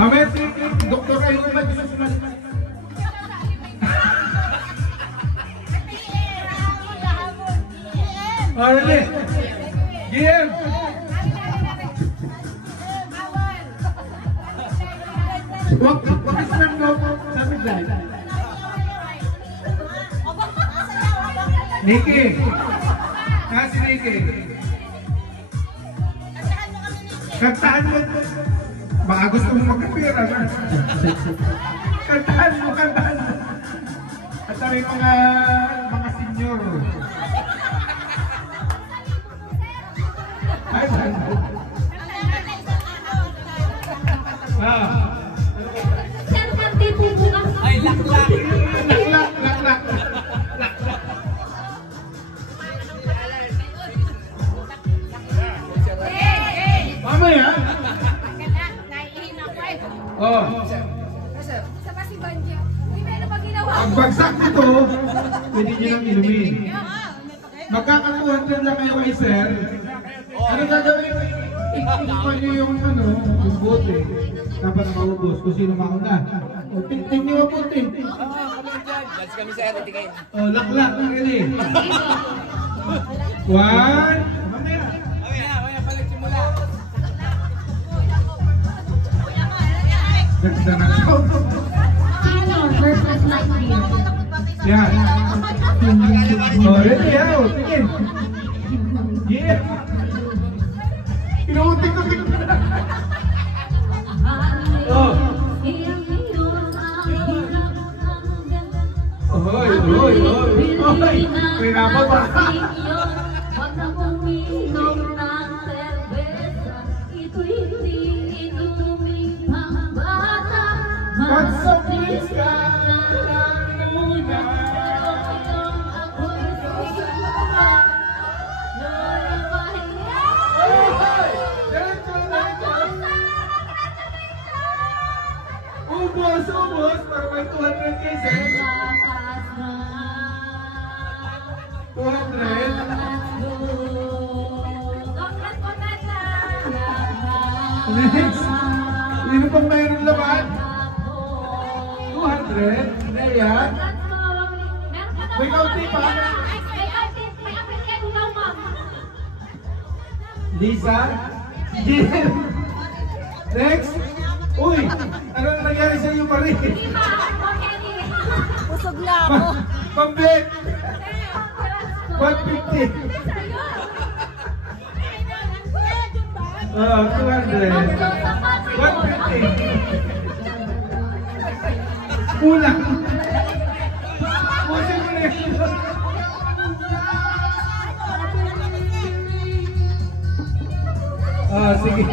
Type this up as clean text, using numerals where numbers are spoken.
Mamaya si Dr. Ayun mag-susunod. Alright. GM. Wag isman mo sabi dyan. Nikki. Kasi Nikki. Kantahan mo. Baka gusto mo magkapira na. Kantahan mo. At may mga senior. Ay, ay, laklak. Laklak. Mamaya. Oh. Sa pa si Banji. Hindi meron pa ginawa. Ang bagsak nito, pwede nyo lang inumin. Magkakatuhan din lang kayo kay sir. Ano gagawin? Ikipan nyo yung bote. Dapat maubos kung sino mauna. O, tingin nyo ang bote. Dance kami sa ere, tingin. O, laklak na rin eh. One. Mamaya. Mamaya pala simula. Ganda na ito. Senior versus light beer. Yan. O, ready ha. O, tingin. Yeah. Inuutik-utik na. Oh. Hoy. May napa pa. Wag na uminom ng serbesa. Ito'y hindi inuming pambata. Magsapis ka lang muna. Ubos, para may 200 kayo sir. 200. Next. Sino pang mayroon laman? 200. Naya. May kaunti pa. Lisa. Jim. Next. Uy, ano na nangyari sa iyo pa rin? Busog na ako. Pambit. 150. 200. 150. Kulang. Pusin mo na yun. Sige.